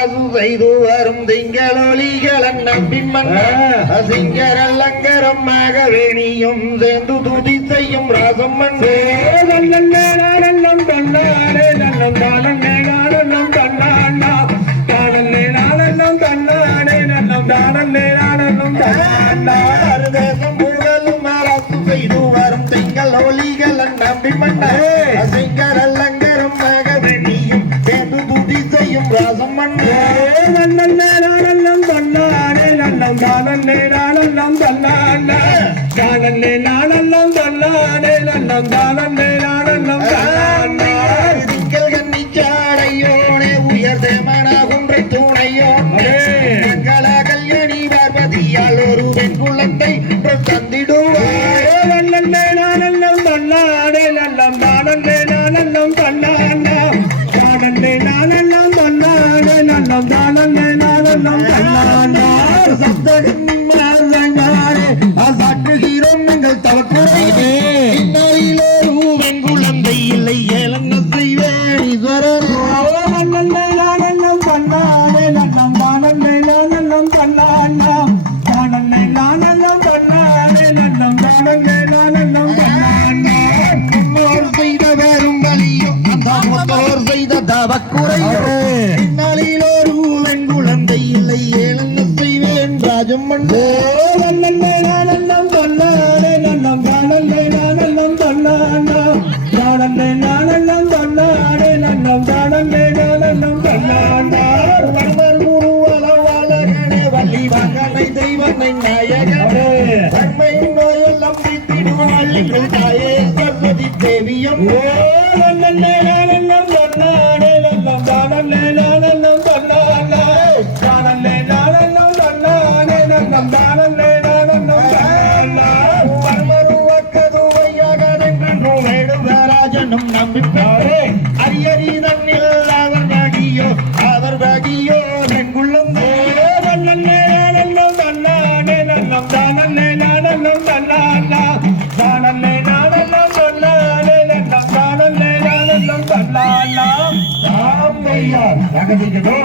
அரசு செய்து வரும் திங்களொலிகளன் நம்பி சிங்கரல்லங்கரமாக வேணியும் சேர்ந்து துதி செய்யும் ராசம்மன் நல்லம் தன்னாரே நல்லம் தானே நாளம் தன்னாண்டா தானே நாளம் தன்னானே நல்லம் தானே நாளம் தன்னாண்டா தேசம் முழுவதும் அரசு செய்து வரும் திங்களொலிகளன் நம்பி சிங்கரல்லங்கரமாக வேணியும் சேர்ந்து துதி செய்யும் ராசம்மன் நல்லம் தன்னானே நல்லம் தானே நாளம் தன்னாண்டா தானே நாளம் தன்னானே நல்லம் தானே நாளம் தன்னாண்டா திங்கள் கண்ணிச்சாடையோனே உயர் தேமனா குன்றை துணையோனே மங்கள கல்யாணி பார்வதியால் ஒரு பெண் குலத்தை தந்திடுவார் நாளம் தன்னானே நல்லம் தானே நாளம் தன்னாண்டா தானே நாளம் தன்னானே நல்லம் தானே நாளம் தன்னாண்டா சாட்டுகிறோம் நீங்கள் தவக்குறையே இன்னொரு வெண்குழந்தை இல்லை ஏலங்க செய்வேன் ஈஸ்வரர் நாளம் தன்னானே நல்லம் தானே நாளம் தன்னாண்டா தானே நாளம் தன்னானே நல்லம் தானே நாளம் தன்னாண்டா முன்னோர் செய்த வேறும் வழியோ அந்த முன்னோர் செய்த தவக்குறையோ இந்நாளிலொரு வெண்குழந்தை இல்லை ஏலங்க செய்வேன் ராஜம்மன் நாளம் தன்னானே நல்லம் தானே நாளம் தன்னாண்டா தானே நாளம் தன்னானே நல்லம் தானே நாளம் தன்னாண்டா வள்ளி மகனை தெய்வனை நாயகனே தன்மை நோயெல்லாம் தீர்த்திடுவாள் தாயே சரஸ்வதி தேவியம் நாளம் தன்னானே நல்லம் தானே நாளம் தன்னாண்டா தானே நாளம் தன்னானே நல்லம் தானே நாளம் தன்னாண்டா ராஜனும் நம்பிப்பாரே அரியரி தன்னில் அவர் வகியோ நெங்குள்ளம் நாளம் தன்னானே நல்லம் தானே நாளம் தன்னாண்டா தானே நாளம் தன்னானே நல்லம் தானே நாளம் தன்னாண்டா ராமையா நகதிகதோ